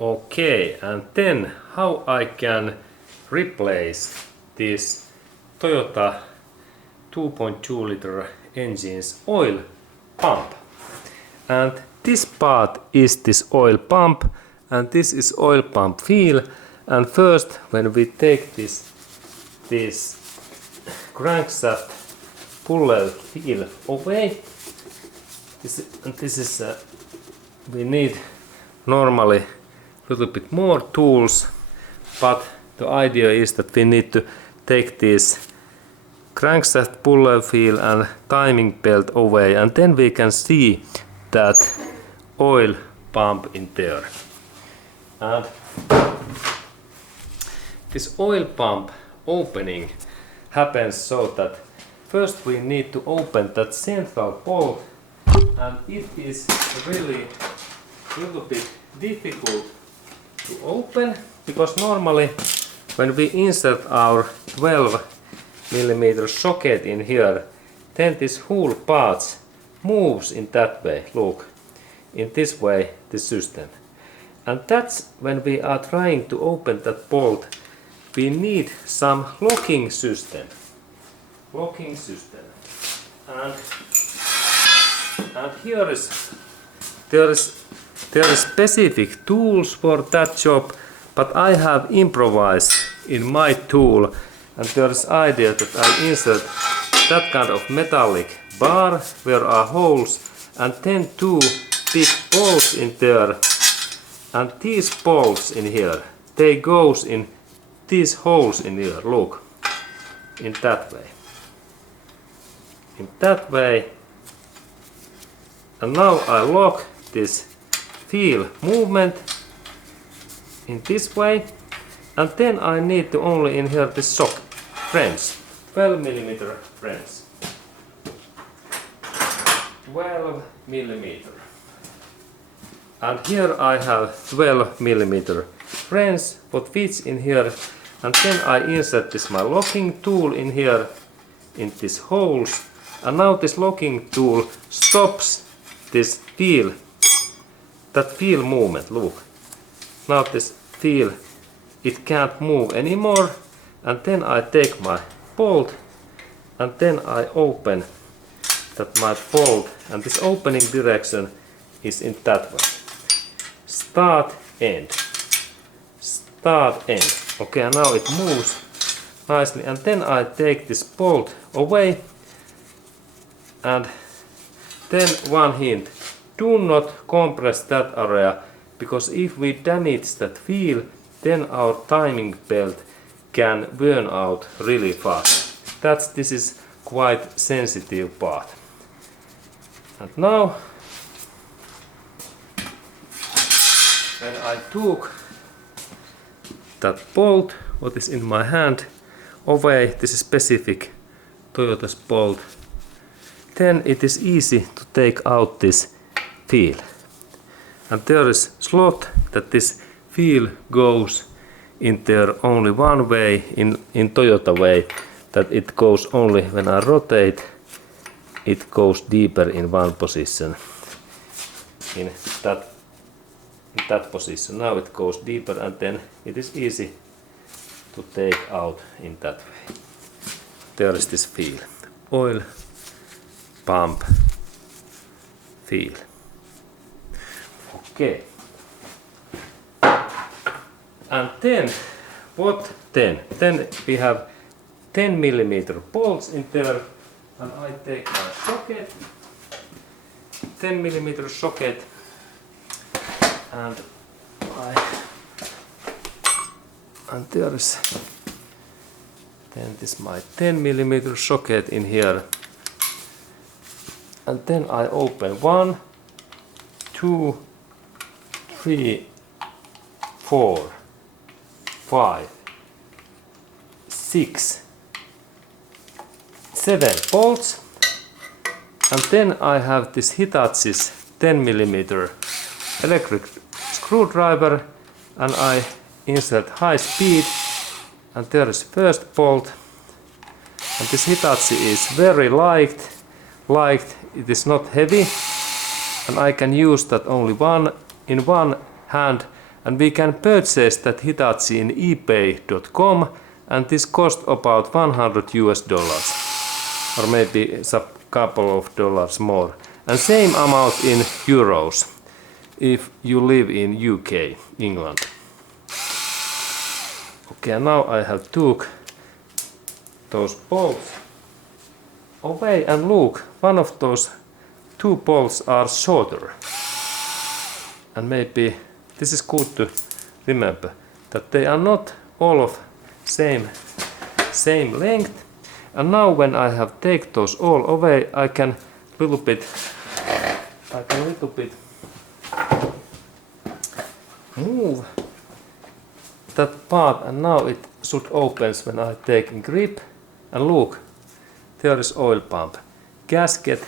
Okay, and then how I can replace this Toyota 2.2 liter engine's oil pump. And this part is this oil pump, and this is oil pump seal. And first, when we take this crankshaft puller seal away, this is we need normally a little bit more tools, but the idea is that we need to take this crankshaft puller wheel and timing belt away, and then we can see that oil pump in there. And this oil pump opening happens so that first we need to open that central bolt, and it is really a little bit difficult to open, because normally when we insert our 12mm socket in here, then this whole part moves in that way, look, in this way, the system. And that's when we are trying to open that bolt, we need some locking system. And here is there is specific tools for that job, but I have improvised in my tool, and there is idea that I insert that kind of metallic bar where are holes, and then two big bolts in there, and these bolts in here, they goes in these holes in here, look, in that way, and now I lock this wheel movement in this way, and then I need to only in here this socket wrench, 12mm wrench, 12mm, and here I have 12mm wrench what fits in here, and then I insert this my locking tool in here in these holes, and now this locking tool stops this wheel, that wheel movement, look, now this wheel, it can't move anymore, and then I take my bolt, and then I open that my bolt, and this opening direction is in that way, start, end, okay, and now it moves nicely, and then I take this bolt away, and then one hint, do not compress that area, because if we damage that wheel, then our timing belt can burn out really fast. This is quite sensitive part. And now, when I took that bolt, what is in my hand, away, this is specific Toyota's bolt, then it is easy to take out this wheel. And there is slot that this wheel goes in there only one way, in Toyota way, that it goes only when I rotate, it goes deeper in one position, in that position. Now it goes deeper, and then it is easy to take out in that way. There is this wheel, oil pump wheel. Okay. And then, what then? Then we have 10mm bolts in there, and I take my socket, 10mm socket, and there is then this my 10mm socket in here, and then I open 1, 2, 3, 4, 5, 6, 7 bolts, and then I have this Hitachi's 10mm electric screwdriver, and I insert high speed, and there is first bolt, and this Hitachi is very light, it is not heavy, and I can use that only in one hand, and we can purchase that Hitachi in ebay.com, and this cost about $100 or maybe a couple of dollars more, and same amount in euros if you live in UK, England. Okay, now I have took those bolts away, and look, one of those two bolts are shorter, and maybe this is good to remember that they are not all of same length. And now when I have take those all away, I can little bit move that part, and now it should opens when I take in grip. And look, there is oil pump. Gasket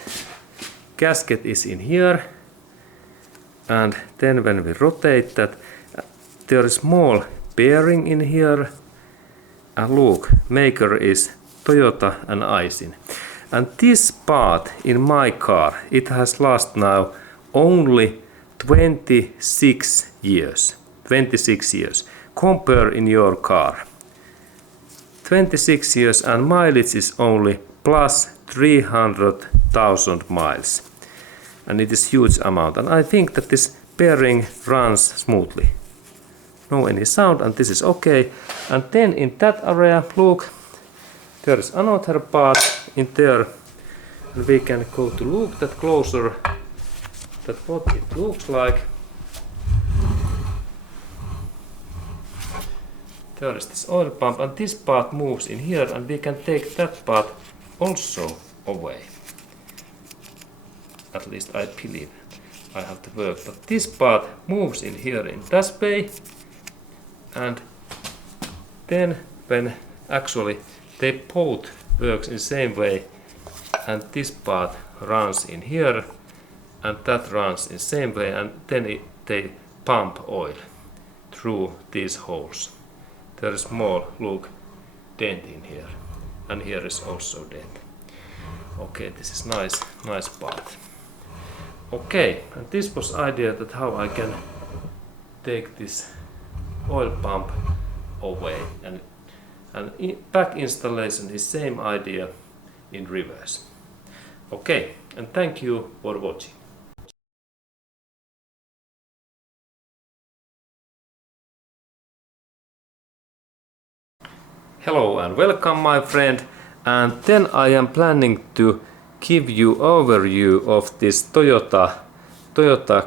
is in here, and then when we rotate that, there is small bearing in here, and look, maker is Toyota and Aisin. And this part in my car, it has last now only 26 years. 26 years. Compare in your car. 26 years, and mileage is only plus 300,000 miles. And it is huge amount. And I think that this bearing runs smoothly. No any sound, and this is okay. And then in that area, look, there is another part in there, and we can go to look that closer, that what it looks like. There is this oil pump, and this part moves in here, and we can take that part also away. At least I believe I have to work, but this part moves in here in that way, and then when actually they both works in same way, and this part runs in here, and that runs in same way, and then they pump oil through these holes. There is more, look, dent in here, and here is also dent. Okay, this is nice part. Okay, and this was idea that how I can take this oil pump away, and back installation is same idea in reverse. Okay, and thank you for watching. Hello and welcome, my friend, and then I am planning to give you overview of this Toyota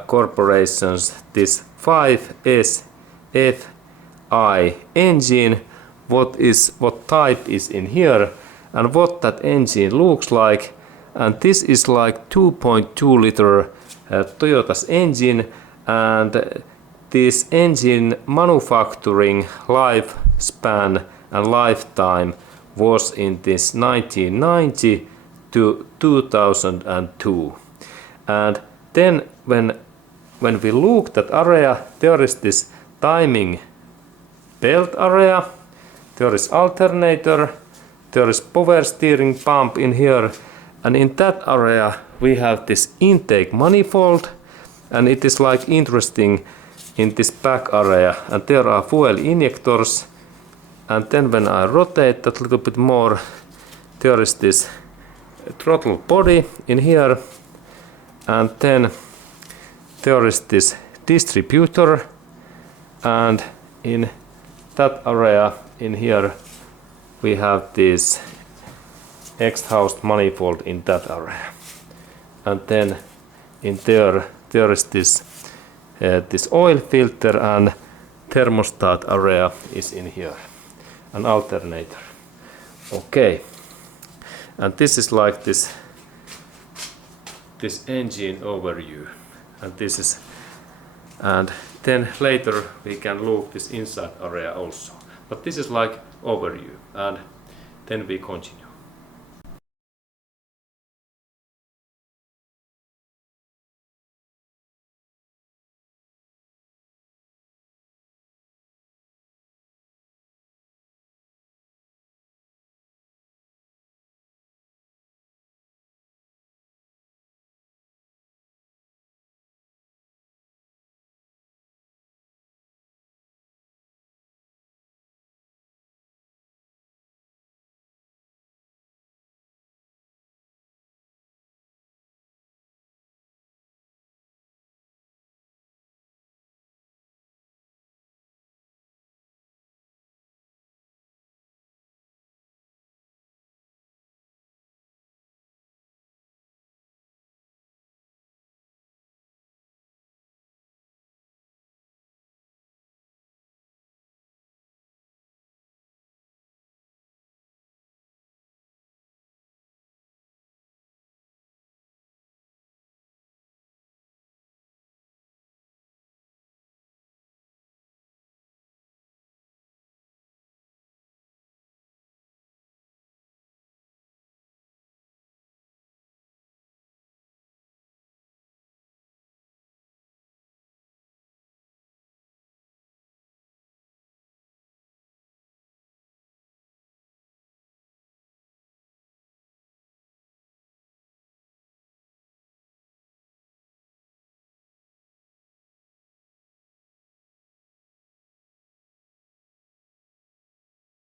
Corporation's this 5S-FE engine, what type is in here, and what that engine looks like. And this is like 2.2 liter Toyota's engine, and this engine manufacturing lifespan and lifetime was in this 1990 to 2002. And then when we look at area, there is this timing belt area, there is alternator, there is power steering pump in here, and in that area we have this intake manifold, and it is like interesting in this back area, and there are fuel injectors. And then when I rotate that a little bit more, there is this throttle body in here, and then there is this distributor, and in that area in here we have this exhaust manifold in that area, and then in there is this oil filter, and thermostat area is in here, an alternator. Okay, and this is like this engine overview, and then later we can look this inside area also, but this is like overview, and then we continue.